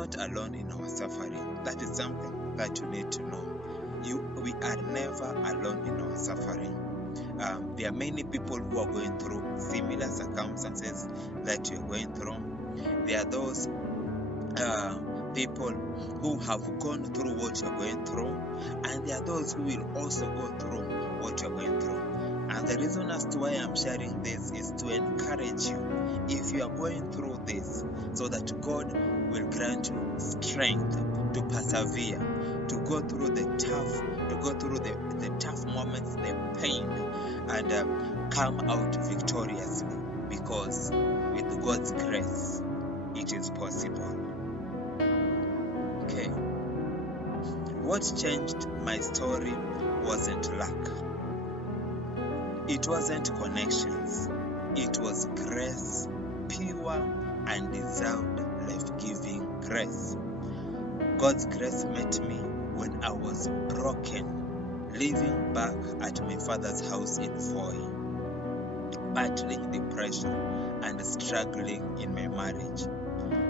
not alone in our suffering. That is something that you need to know. We are never alone in our suffering. There are many people who are going through similar circumstances that you're going through. There are those people who have gone through what you're going through, and there are those who will also go through what you're going through. And the reason as to why I'm sharing this is to encourage you, if you are going through this, so that God will grant you strength to persevere, to go through the tough moments, the pain, and come out victoriously, because with God's grace, it is possible. Okay. What changed my story wasn't luck. It wasn't connections. It was grace, pure and deserved life-giving grace. God's grace met me when I was broken, living back at my father's house in Foy, battling depression and struggling in my marriage.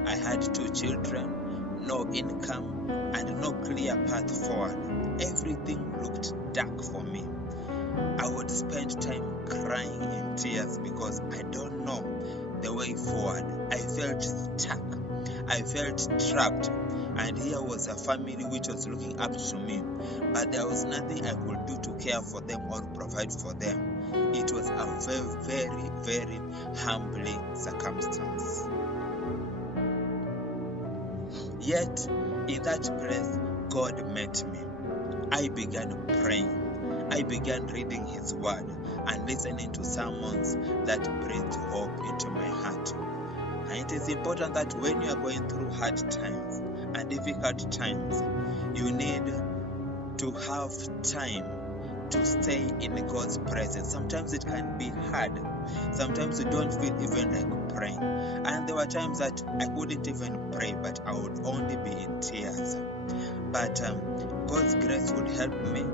I had 2 children, no income, and no clear path forward. Everything looked dark for me. I would spend time crying in tears because I don't know the way forward. I felt stuck. I felt trapped. And here was a family which was looking up to me, but there was nothing I could do to care for them or provide for them. It was a very, very, very humbling circumstance. Yet, in that place, God met me. I began praying. I began reading His Word and listening to sermons that breathed hope into my heart. And it is important that when you are going through hard times and difficult times, you need to have time to stay in God's presence. Sometimes it can be hard. Sometimes you don't feel even like praying. And there were times that I couldn't even pray, but I would only be in tears. But God's grace would help me.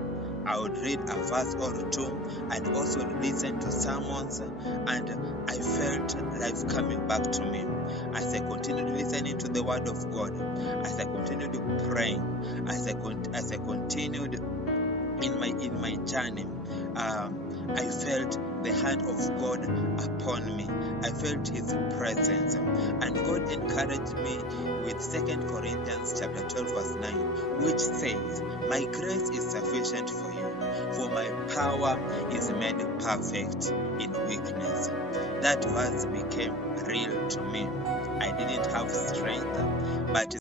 I would read a verse or 2 and also listen to sermons, and I felt life coming back to me as I continued listening to the Word of God, as I continued praying, as I continued in my journey. I felt the hand of God upon me. I felt His presence, and God encouraged me with 2 Corinthians chapter 12 verse 9, which says, "My grace is sufficient for you, for my power is made perfect in weakness." That verse became real to me. I didn't have strength, but